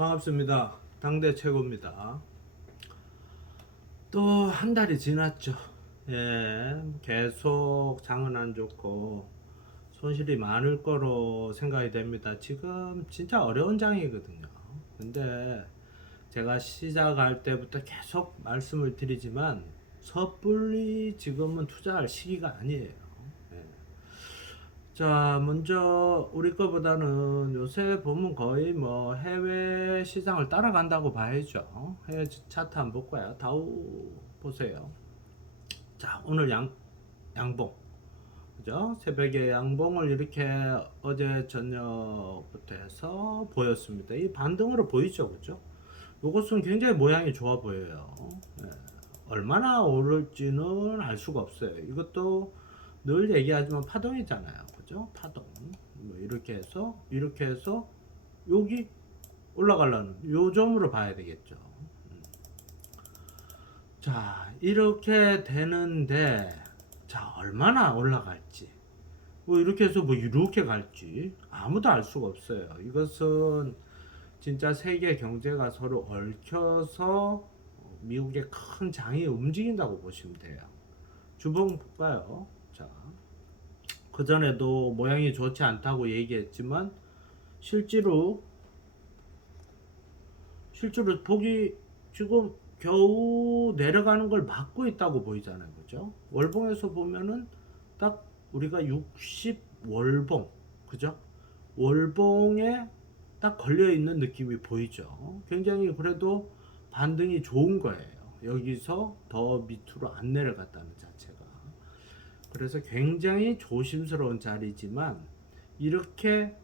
반갑습니다. 당대 최고입니다. 또 한 달이 지났죠. 예, 계속 장은 안 좋고 손실이 많을 거로 생각이 됩니다. 지금 진짜 어려운 장이거든요. 근데 제가 시작할 때부터 계속 말씀을 드리지만 섣불리 지금은 투자할 시기가 아니에요. 예. 자, 먼저 우리 거보다는 요새 보면 거의 뭐 해외 시장을 따라간다고 봐야죠. 해외 차트 한번 볼까요? 다우 보세요. 자, 오늘 양봉. 그죠? 새벽에 양봉을 이렇게 어제 저녁부터 해서 보였습니다. 이 반등으로 보이죠, 그죠? 요것은 굉장히 모양이 좋아 보여요. 예. 얼마나 오를지는 알 수가 없어요. 이것도 늘 얘기하지만 파동이잖아요. 그죠? 파동. 뭐 이렇게 해서 여기 올라가려는 요점으로 봐야 되겠죠. 자, 이렇게 되는데 자, 얼마나 올라갈지. 뭐 이렇게 해서 뭐 이렇게 갈지 아무도 알 수가 없어요. 이것은 진짜 세계 경제가 서로 얽혀서 미국의 큰 장이 움직인다고 보시면 돼요. 주봉 볼까요? 자, 그전에도 모양이 좋지 않다고 얘기했지만 실제로 보기 지금 겨우 내려가는 걸 막고 있다고 보이잖아요. 그죠? 월봉에서 보면은 딱 우리가 60 월봉, 그죠? 월봉에 딱 걸려 있는 느낌이 보이죠. 굉장히 그래도 반등이 좋은 거예요. 여기서 더 밑으로 안 내려갔다는 자체가. 그래서 굉장히 조심스러운 자리지만 이렇게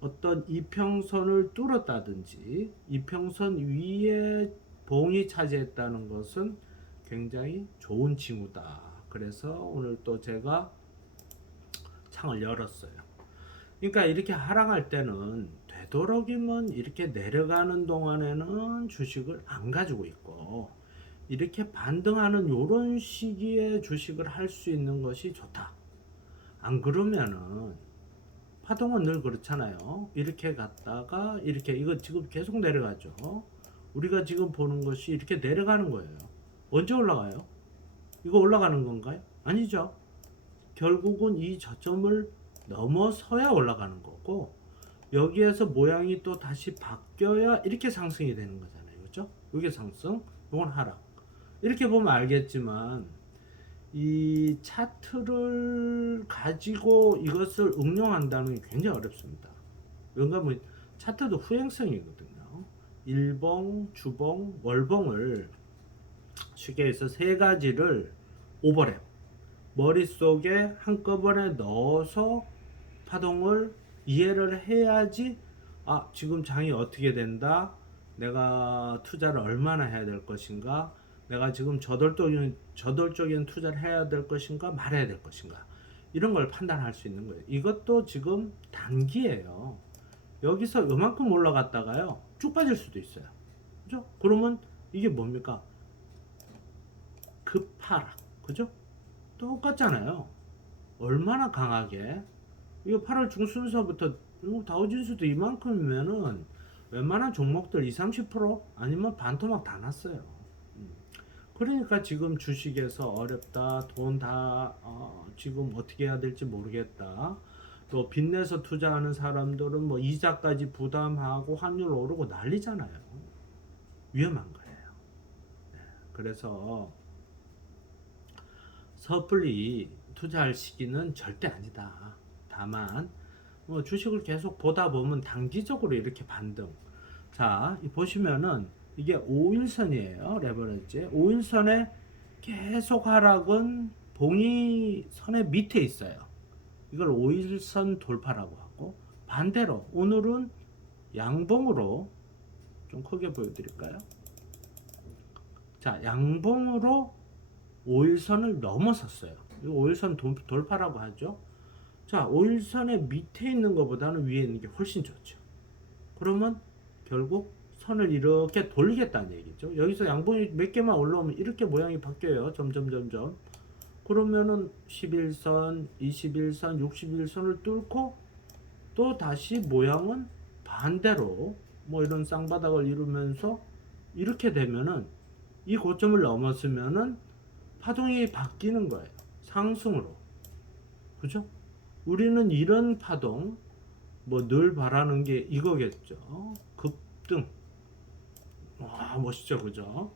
어떤 이평선을 뚫었다든지 이평선 위에 봉이 차지했다는 것은 굉장히 좋은 징후다. 그래서 오늘 또 제가 창을 열었어요. 그러니까 이렇게 하락할 때는 되도록이면 이렇게 내려가는 동안에는 주식을 안 가지고 있고 이렇게 반등하는 요런 시기에 주식을 할 수 있는 것이 좋다. 안 그러면은 파동은 늘 그렇잖아요. 이렇게 갔다가 이렇게 이거 지금 계속 내려가죠. 우리가 지금 보는 것이 이렇게 내려가는 거예요. 언제 올라가요? 이거 올라가는 건가요? 아니죠. 결국은 이 저점을 넘어서야 올라가는 거고 여기에서 모양이 또 다시 바뀌어야 이렇게 상승이 되는 거잖아요. 그렇죠? 이게 상승, 이건 하락. 이렇게 보면 알겠지만 이 차트를 가지고 이것을 응용한다는 게 굉장히 어렵습니다. 왜냐하면 뭐 차트도 후행성이거든요. 일봉, 주봉, 월봉을 쉽게 해서 세 가지를 오버랩 머릿속에 한꺼번에 넣어서 파동을 이해를 해야지 지금 장이 어떻게 된다, 내가 투자를 얼마나 해야 될 것인가, 내가 지금 저돌적인 투자를 해야 될 것인가 말해야 될 것인가 이런 걸 판단할 수 있는 거예요. 이것도 지금 단기예요. 여기서 요만큼 올라갔다가요 쭉 빠질 수도 있어요. 그죠? 그러면 이게 뭡니까? 급하락. 그죠? 똑같잖아요. 얼마나 강하게 이거 8월 중순서부터 다우지수도 이만큼이면은 웬만한 종목들 20, 30% 아니면 반토막 다 났어요. 그러니까 지금 주식에서 어렵다, 돈 다 지금 어떻게 해야 될지 모르겠다. 또 빚내서 투자하는 사람들은 뭐 이자까지 부담하고 환율 오르고 난리잖아요. 위험한 거예요. 그래서 섣불리 투자할 시기는 절대 아니다. 다만 뭐 주식을 계속 보다 보면 단기적으로 이렇게 반등. 자, 보시면은 이게 5일선이에요. 레버리지. 5일선에 계속 하락은 봉이 선의 밑에 있어요. 이걸 5일선 돌파라고 하고 반대로 오늘은 양봉으로 좀 크게 보여드릴까요? 자, 양봉으로 5일선을 넘어섰어요. 이거 5일선 돌파라고 하죠. 자, 5일선의 밑에 있는 것보다는 위에 있는 게 훨씬 좋죠. 그러면 결국 선을 이렇게 돌리겠다는 얘기죠. 여기서 양봉이 몇 개만 올라오면 이렇게 모양이 바뀌어요. 점점. 그러면은 11선, 21선, 61선을 뚫고 또 다시 모양은 반대로 뭐 이런 쌍바닥을 이루면서 이렇게 되면은 이 고점을 넘었으면은 파동이 바뀌는 거예요. 상승으로. 그죠? 우리는 이런 파동 뭐 늘 바라는 게 이거겠죠. 급등. 와, 멋있죠. 그죠?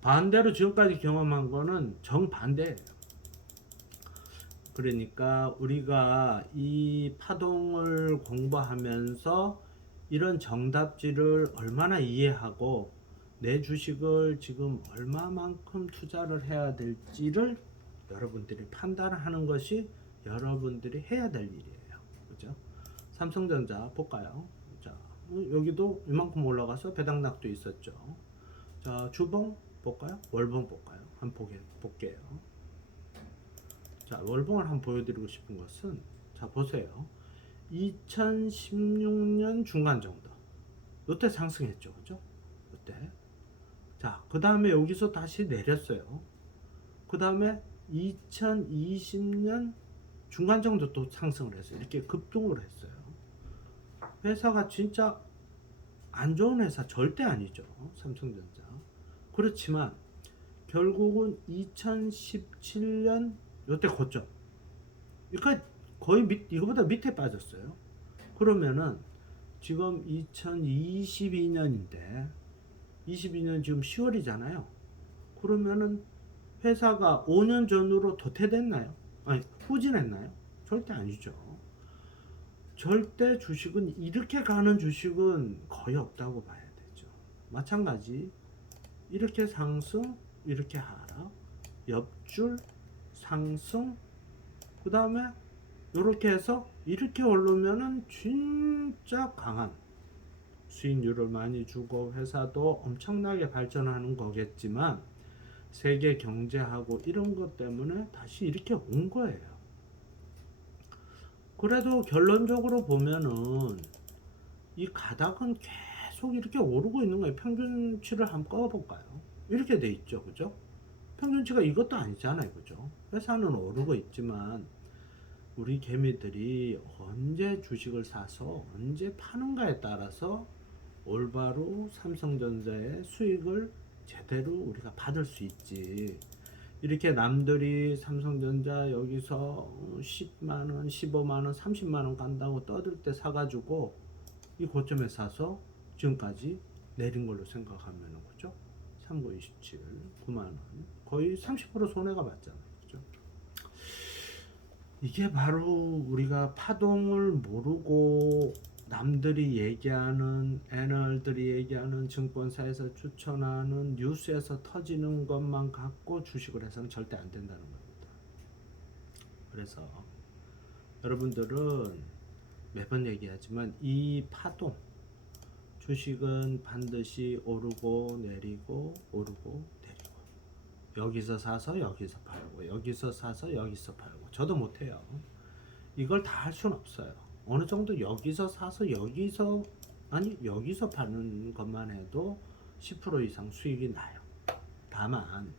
반대로 지금까지 경험한 거는 정반대예요. 그러니까 우리가 이 파동을 공부하면서 이런 정답지를 얼마나 이해하고 내 주식을 지금 얼마만큼 투자를 해야 될지를 여러분들이 판단하는 것이 여러분들이 해야 될 일이에요. 그죠? 삼성전자 볼까요? 자, 여기도 이만큼 올라가서 배당락도 있었죠. 자, 주봉 볼까요? 월봉 볼까요? 한번 볼게요. 자, 월봉을 한번 보여드리고 싶은 것은, 자, 보세요. 2016년 중간 정도. 이때 상승했죠. 그죠? 이때. 자, 그 다음에 여기서 다시 내렸어요. 그 다음에 2020년 중간 정도 또 상승을 했어요. 이렇게 급등을 했어요. 회사가 진짜 안 좋은 회사 절대 아니죠. 삼성전자. 그렇지만 결국은 2017년 이때 고점. 그러니까 거의 이거보다 밑에 빠졌어요. 그러면은 지금 2022년인데 22년 지금 10월이잖아요. 그러면은 회사가 5년 전으로 도태됐나요? 아니, 후진했나요? 절대 아니죠. 절대 주식은 이렇게 가는 주식은 거의 없다고 봐야 되죠. 마찬가지 이렇게 상승, 이렇게 하락, 옆줄 상승, 그 다음에 이렇게 해서 이렇게 오르면은 진짜 강한 수익률을 많이 주고 회사도 엄청나게 발전하는 거겠지만 세계 경제하고 이런 것 때문에 다시 이렇게 온 거예요. 그래도 결론적으로 보면은 이 가닥은 계속 이렇게 오르고 있는 거예요. 평균치를 한번 꺼볼까요? 이렇게 돼 있죠. 그죠? 평균치가 이것도 아니잖아요. 그죠? 회사는 오르고 있지만 우리 개미들이 언제 주식을 사서 언제 파는가에 따라서 올바로 삼성전자의 수익을 제대로 우리가 받을 수 있지. 이렇게 남들이 삼성전자 여기서 10만원, 15만원, 30만원 간다고 떠들 때 사가지고 이 고점에 사서 지금까지 내린 걸로 생각하면 그죠? 3927, 9만원. 거의 30% 손해가 봤잖아요. 그죠? 이게 바로 우리가 파동을 모르고 남들이 얘기하는 애널들이 얘기하는 증권사에서 추천하는 뉴스에서 터지는 것만 갖고 주식을 해서는 절대 안 된다는 겁니다. 그래서 여러분들은 매번 얘기하지만 이 파동 주식은 반드시 오르고 내리고 오르고 내리고 여기서 사서 여기서 팔고 여기서 사서 여기서 팔고 저도 못해요. 이걸 다 할 수는 없어요. 어느 정도 여기서 사서 여기서 아니 여기서 파는 것만 해도 10% 이상 수익이 나요. 다만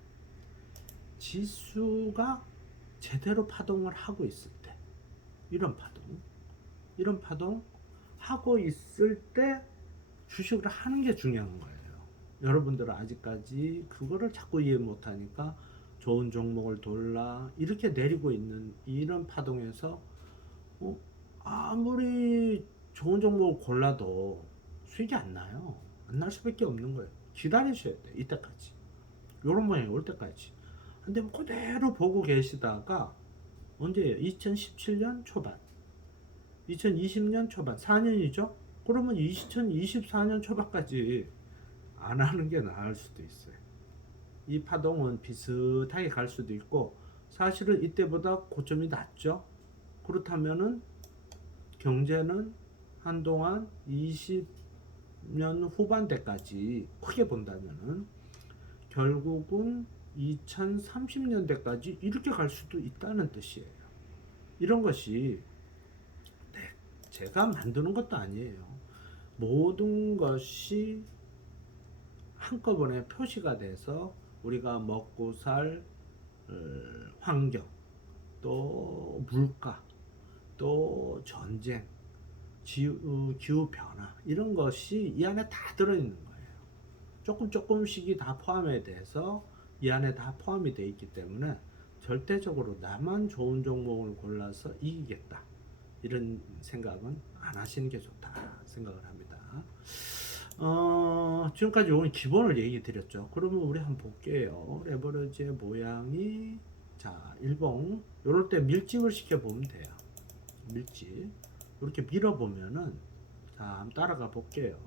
지수가 제대로 파동을 하고 있을 때 이런 파동 하고 있을 때 주식을 하는 게 중요한 거예요. 여러분들은 아직까지 그거를 자꾸 이해 못하니까 좋은 종목을 돌라 이렇게 내리고 있는 이런 파동에서 아무리 좋은 종목을 골라도 수익이 안 나요. 안 날 수밖에 없는 거예요. 기다리셔야 돼. 이때까지. 요런 모양이 올 때까지. 근데 그대로 보고 계시다가 언제예요? 2017년 초반. 2020년 초반. 4년이죠? 그러면 2024년 초반까지 안 하는 게 나을 수도 있어요. 이 파동은 비슷하게 갈 수도 있고 사실은 이때보다 고점이 낮죠. 그렇다면은 경제는 한동안 20년 후반대까지 크게 본다면은 결국은 2030년대까지 이렇게 갈 수도 있다는 뜻이에요. 이런 것이 제가 만드는 것도 아니에요. 모든 것이 한꺼번에 표시가 돼서 우리가 먹고 살 환경, 또 물가, 또 전쟁, 기후 변화 이런 것이 이 안에 다 들어있는 거예요. 조금씩이 다 포함에 대해서 이 안에 다 포함이 되어 있기 때문에 절대적으로 나만 좋은 종목을 골라서 이기겠다 이런 생각은 안 하시는 게 좋다 생각을 합니다. 지금까지 오늘 기본을 얘기 드렸죠. 그러면 우리 한번 볼게요. 레버리지의 모양이 자 일봉 요럴 때 밀집을 시켜보면 돼요. 밀집 이렇게 밀어보면은 자 한번 따라가 볼게요.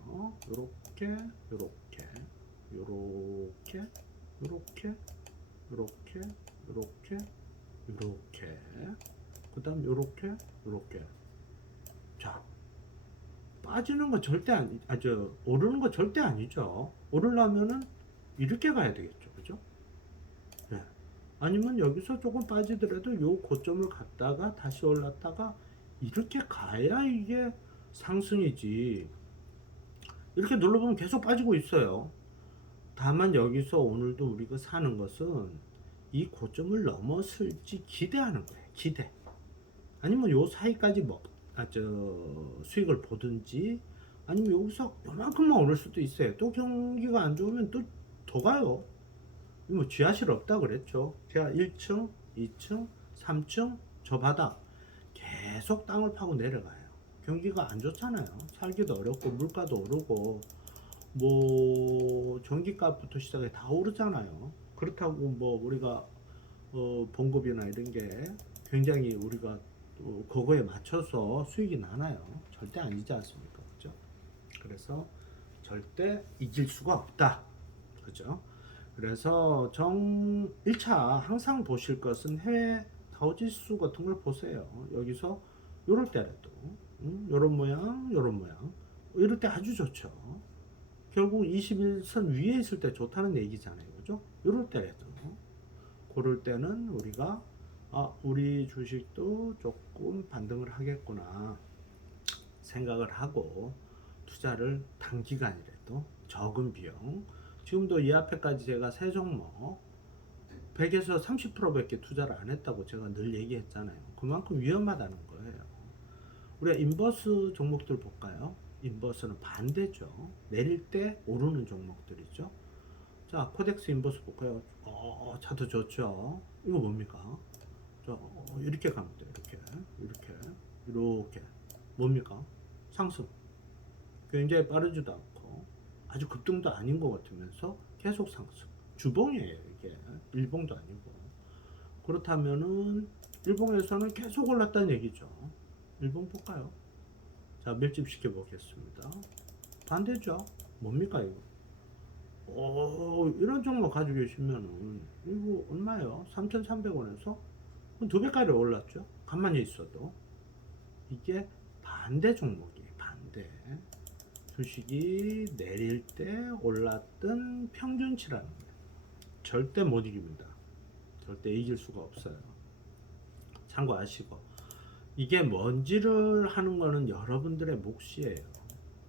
요렇게 요렇게 요렇게 요렇게 요렇게 요렇게 요렇게 그 다음 요렇게 요렇게 자 빠지는 거 절대 아니, 오르는 거 절대 아니죠. 오르려면은 이렇게 가야 되겠죠. 그죠? 네. 아니면 여기서 조금 빠지더라도 요 고점을 갔다가 다시 올랐다가 이렇게 가야 이게 상승이지. 이렇게 눌러보면 계속 빠지고 있어요. 다만 여기서 오늘도 우리가 사는 것은 이 고점을 넘었을지 기대하는 거예요. 기대. 아니면 요 사이까지 수익을 보든지 아니면 여기서 요만큼만 오를 수도 있어요. 또 경기가 안 좋으면 또 더 가요. 뭐 지하실 없다 그랬죠. 제가 1층, 2층, 3층 저 바닥 계속 땅을 파고 내려가요. 경기가 안 좋잖아요. 살기도 어렵고 물가도 오르고 뭐 전기값부터 시작해 다 오르잖아요. 그렇다고 뭐 우리가 봉급이나 이런 게 굉장히 우리가 그거에 맞춰서 수익이 나나요? 절대 아니지 않습니까? 그죠? 그래서 절대 이길 수가 없다. 그죠? 그래서 1차 항상 보실 것은 해외 다우지수 같은 걸 보세요. 여기서 요럴 때라도 요런 모양 요런 모양 이럴 때 아주 좋죠. 결국 21선 위에 있을 때 좋다는 얘기잖아요. 그죠? 요럴 때라도 그럴 때는 우리가 우리 주식도 조금 반등을 하겠구나 생각을 하고 투자를 단기간이라도 적은 비용 지금도 이 앞에까지 제가 세 종목 100에서 30%밖에 투자를 안 했다고 제가 늘 얘기했잖아요. 그만큼 위험하다는 거예요. 우리가 인버스 종목들 볼까요? 인버스는 반대죠. 내릴 때 오르는 종목들이죠. 자, 코덱스 인버스 볼까요? 차트 좋죠. 이거 뭡니까? 자, 이렇게 갑니다. 이렇게 뭡니까? 상승. 굉장히 빠르지도 않고 아주 급등도 아닌 것 같으면서 계속 상승. 주봉이에요, 이게. 일봉도 아니고. 그렇다면은 일봉에서는 계속 올랐다는 얘기죠. 일봉 볼까요? 자, 밀집시켜 보겠습니다. 반대죠. 뭡니까 이거? 이런 종목 가지고 계시면은 이거 얼마예요? 3,300원에서 두 배까지 올랐죠. 가만히 있어도 이게 반대 종목이에요. 반대. 주식이 내릴 때 올랐던 평균치라는 거예요. 절대 못 이깁니다. 절대 이길 수가 없어요. 참고하시고 이게 뭔지를 하는 거는 여러분들의 몫이에요.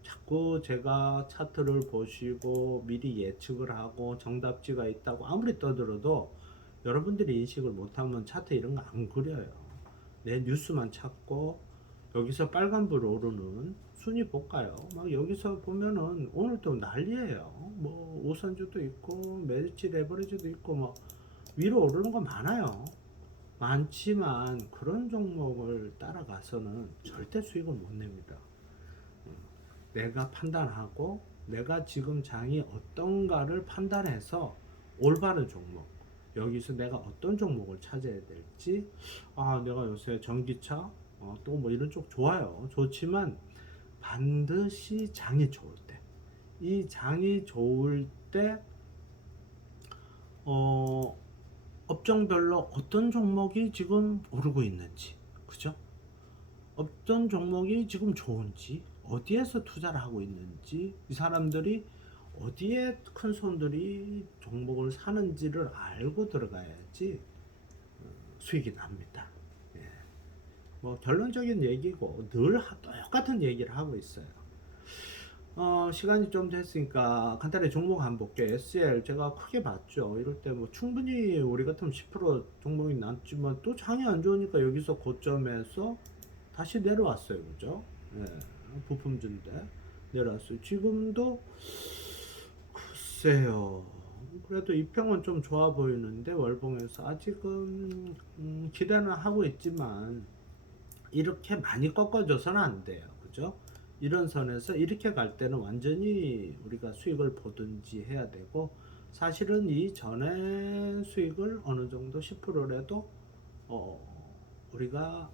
자꾸 제가 차트를 보시고 미리 예측을 하고 정답지가 있다고 아무리 떠들어도 여러분들이 인식을 못하면 차트 이런 거 안 그려요. 내 뉴스만 찾고 여기서 빨간불 오르는 순위 볼까요? 막 여기서 보면은 오늘도 난리예요. 뭐 우선주도 있고 매치 레버리지도 있고 뭐 위로 오르는 거 많아요. 많지만 그런 종목을 따라가서는 절대 수익을 못 냅니다. 내가 판단하고 내가 지금 장이 어떤가를 판단해서 올바른 종목 여기서 내가 어떤 종목을 찾아야 될지 내가 요새 전기차 또 뭐 이런 쪽 좋아요. 좋지만 반드시 장이 좋을 때 이 장이 좋을 때 업종별로 어떤 종목이 지금 오르고 있는지 그죠? 어떤 종목이 지금 좋은지 어디에서 투자를 하고 있는지 이 사람들이 어디에 큰 손들이 종목을 사는지를 알고 들어가야지 수익이 납니다. 예. 뭐 결론적인 얘기고 늘 똑같은 얘기를 하고 있어요. 시간이 좀 됐으니까 간단히 종목 한번 볼게요. SL 제가 크게 봤죠. 이럴 때 뭐 충분히 우리 같으면 10% 종목이 남지만 또 장이 안 좋으니까 여기서 고점에서 다시 내려왔어요. 그죠? 예. 부품주인데 내려왔어요. 지금도 글쎄요. 그래도 이평은 좀 좋아 보이는데 월봉에서 아직은 기대는 하고 있지만 이렇게 많이 꺾어줘서는 안 돼요. 그죠? 이런 선에서 이렇게 갈 때는 완전히 우리가 수익을 보든지 해야 되고, 사실은 이 전에 수익을 어느 정도 10%라도 우리가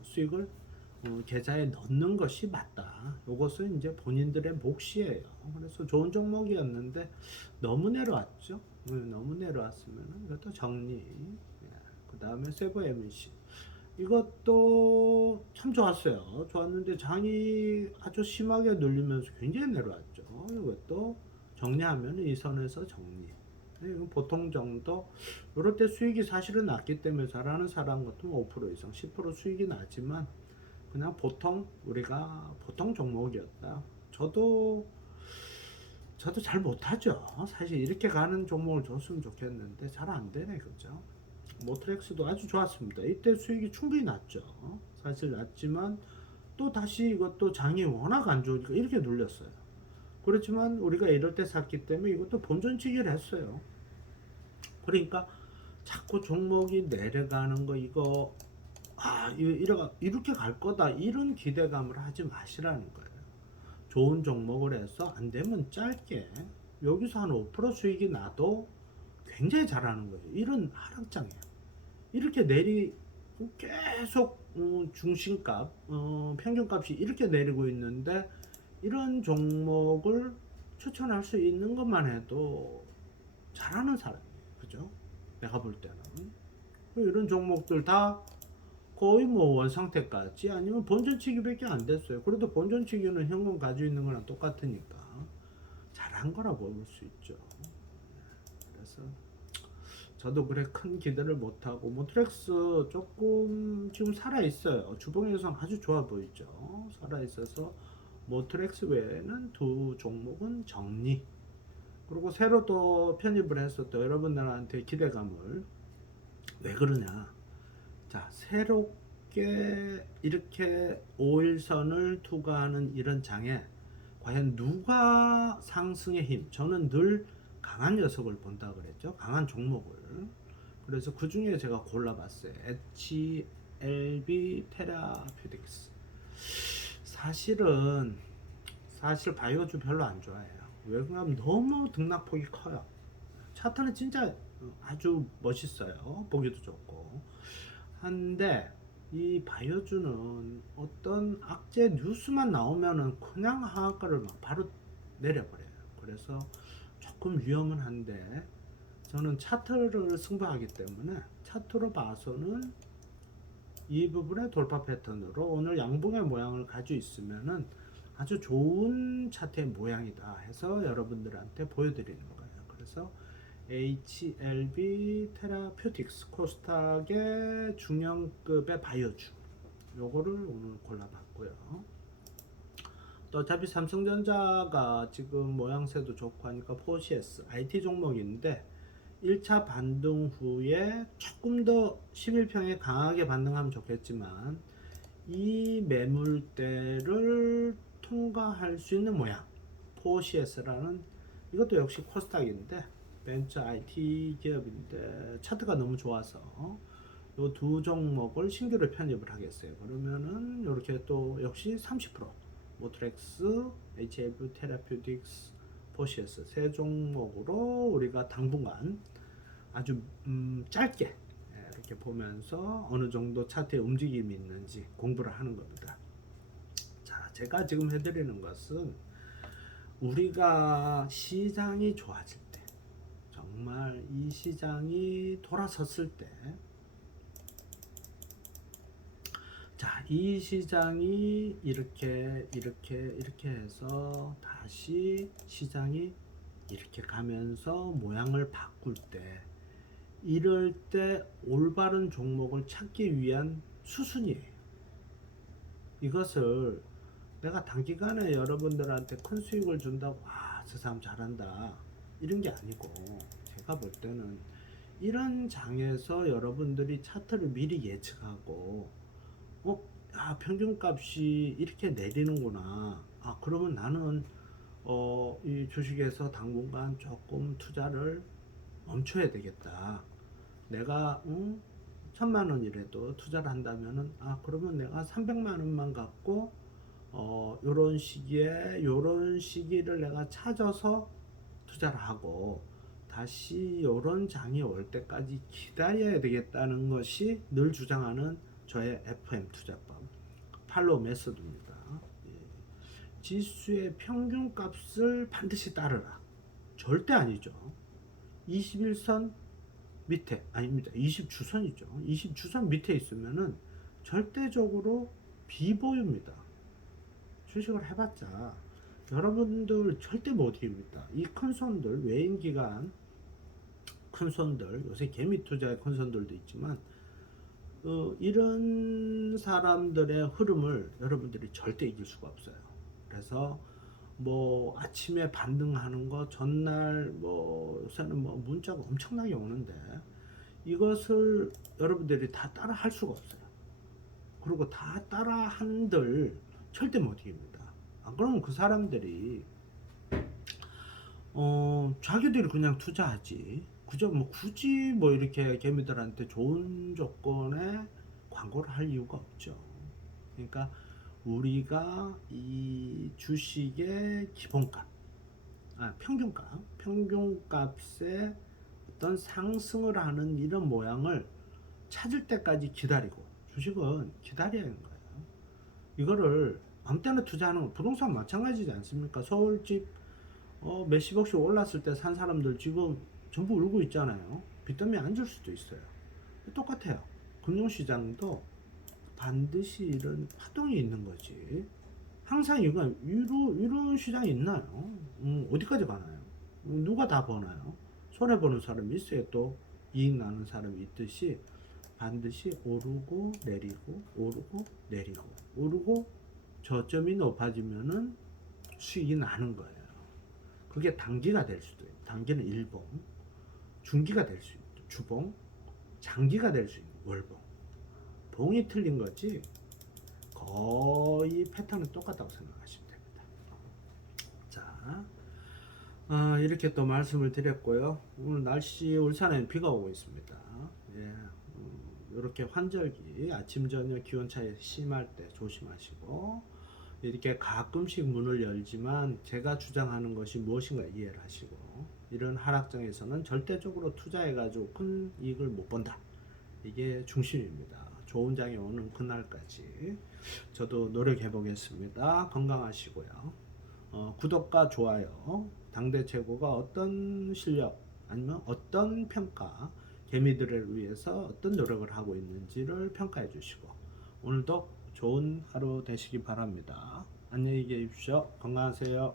수익을 계좌에 넣는 것이 맞다. 이것은 이제 본인들의 몫이에요. 그래서 좋은 종목이었는데 너무 내려왔죠. 너무 내려왔으면 이것도 정리. 그 다음에 세부 MNC. 이것도 참 좋았어요. 좋았는데 장이 아주 심하게 눌리면서 굉장히 내려왔죠. 이것도 정리하면 이 선에서 정리. 이건 보통 정도. 이럴 때 수익이 사실은 낮기 때문에 잘하는 사람 같으면 5% 이상, 10% 수익이 나지만 그냥 보통 우리가 보통 종목이었다. 저도 잘 못하죠. 사실 이렇게 가는 종목을 줬으면 좋겠는데 잘 안 되네, 그죠? 모트렉스도 아주 좋았습니다. 이때 수익이 충분히 났죠. 사실 났지만 또 다시 이것도 장이 워낙 안 좋으니까 이렇게 눌렸어요. 그렇지만 우리가 이럴 때 샀기 때문에 이것도 본전치기를 했어요. 그러니까 자꾸 종목이 내려가는 거 이거 이렇게 갈 거다 이런 기대감을 하지 마시라는 거예요. 좋은 종목을 해서 안 되면 짧게 여기서 한 5% 수익이 나도 굉장히 잘하는 거예요. 이런 하락장이에요. 이렇게 계속 중심값, 평균값이 이렇게 내리고 있는데 이런 종목을 추천할 수 있는 것만 해도 잘하는 사람이에요. 그죠? 내가 볼 때는 이런 종목들 다 거의 뭐 원상태까지 아니면 본전치기밖에 안 됐어요. 그래도 본전치기는 현금 가지고 있는 거랑 똑같으니까 잘한 거라고 볼 수 있죠. 그래서 저도 그래 큰 기대를 못하고 모트렉스 조금 지금 살아있어요. 주봉에서는 아주 좋아 보이죠. 살아있어서 모트렉스 외에는 두 종목은 정리. 그리고 새로 또 편입을 해서 또 여러분들한테 기대감을, 왜 그러냐, 자 새롭게 이렇게 5일선을 투과하는 이런 장에 과연 누가 상승의 힘, 저는 늘 강한 녀석을 본다 그랬죠. 강한 종목을. 그래서 그 중에 제가 골라봤어요. HLB 테라퓨틱스. 사실 바이오주 별로 안 좋아해요. 왜 그러냐면 너무 등락폭이 커요. 차트는 진짜 아주 멋있어요. 보기도 좋고. 한데 이 바이오주는 어떤 악재 뉴스만 나오면은 그냥 하한가를 막 바로 내려버려요. 그래서 조금 위험은 한데 저는 차트를 승부하기 때문에 차트로 봐서는 이 부분의 돌파 패턴으로 오늘 양봉의 모양을 가지고 있으면은 아주 좋은 차트의 모양이다 해서 여러분들한테 보여드리는 거예요. 그래서 HLB 테라퓨틱스 코스닥의 중형급의 바이오주 요거를 오늘 골라봤고요. 또 어차피 삼성전자가 지금 모양새도 좋고 하니까 포시에스 IT 종목인데 1차 반등 후에 조금 더 11평에 강하게 반등하면 좋겠지만 이 매물대를 통과할 수 있는 모양, 포시에스라는, 이것도 역시 코스닥인데 벤처 IT 기업인데 차트가 너무 좋아서 요 두 종목을 신규로 편입을 하겠어요. 그러면은 이렇게 또 역시 30% 모트렉스, HF 테라퓨틱스, 포시에스 세 종목으로 우리가 당분간 아주 짧게 이렇게 보면서 어느 정도 차트에 움직임이 있는지 공부를 하는 겁니다. 자, 제가 지금 해드리는 것은 우리가 시장이 좋아질 때, 정말 이 시장이 돌아섰을 때, 자, 이 시장이 이렇게 해서 다시 시장이 이렇게 가면서 모양을 바꿀 때, 이럴 때 올바른 종목을 찾기 위한 수순이에요. 이것을 내가 단기간에 여러분들한테 큰 수익을 준다고 저 사람 잘한다 이런 게 아니고, 제가 볼 때는 이런 장에서 여러분들이 차트를 미리 예측하고 아, 평균값이 이렇게 내리는구나. 아, 그러면 나는 이 주식에서 당분간 조금 투자를 멈춰야 되겠다. 내가 1,000만 원이라도 투자를 한다면은, 아, 그러면 내가 300만 원만 갖고 요런 시기에 요런 시기를 내가 찾아서 투자를 하고 다시 요런 장이 올 때까지 기다려야 되겠다는 것이 늘 주장하는 저의 FM 투자법 팔로우 메소드입니다. 예. 지수의 평균값을 반드시 따르라. 절대 아니죠. 21선 밑에, 아닙니다. 20주선이죠. 20주선 밑에 있으면은 절대적으로 비보유입니다. 주식을 해봤자 여러분들 절대 못 이깁니다. 이 큰 손들, 외인 기관 큰 손들, 요새 개미 투자의 큰 손들도 있지만 이런 사람들의 흐름을 여러분들이 절대 이길 수가 없어요. 그래서 뭐 아침에 반등하는 거 전날 뭐 요새는 뭐 문자가 엄청나게 오는데 이것을 여러분들이 다 따라 할 수가 없어요. 그리고 다 따라 한들 절대 못 이깁니다. 안 그러면 그 사람들이 자기들이 그냥 투자하지. 그저 뭐 굳이 뭐 이렇게 개미들한테 좋은 조건에 광고를 할 이유가 없죠. 그러니까 우리가 이 주식의 기본값, 평균값의 어떤 상승을 하는 이런 모양을 찾을 때까지 기다리고 주식은 기다려야 하는 거예요. 이거를 아무 때나 투자하는 건 부동산 마찬가지지 않습니까? 서울집 몇십억씩 올랐을 때 산 사람들 지금 전부 울고 있잖아요. 빚 때문에 안 줄 수도 있어요. 똑같아요. 금융시장도 반드시 이런 파동이 있는 거지. 항상 이건 이런 시장이 있나요? 어디까지 가나요? 누가 다 버나요? 손해보는 사람이 있어요. 또 이익 나는 사람이 있듯이 반드시 오르고 내리고 오르고 내리고 오르고 저점이 높아지면은 수익이 나는 거예요. 그게 단기가 될 수도 있고 단기는 일봉, 중기가 될 수 있고 주봉, 장기가 될 수 있는 월봉. 봉이 틀린 거지 거의 패턴은 똑같다고 생각하시면 됩니다. 자, 이렇게 또 말씀을 드렸고요. 오늘 날씨 울산에는 비가 오고 있습니다. 예, 이렇게 환절기 아침 저녁 기온 차이 심할 때 조심하시고 이렇게 가끔씩 문을 열지만 제가 주장하는 것이 무엇인가 이해를 하시고 이런 하락장에서는 절대적으로 투자해가지고 큰 이익을 못 본다. 이게 중심입니다. 좋은 장이 오는 그날까지 저도 노력해 보겠습니다. 건강하시고요. 구독과 좋아요, 당대 최고가 어떤 실력 아니면 어떤 평가, 개미들을 위해서 어떤 노력을 하고 있는지를 평가해 주시고 오늘도 좋은 하루 되시기 바랍니다. 안녕히 계십시오. 건강하세요.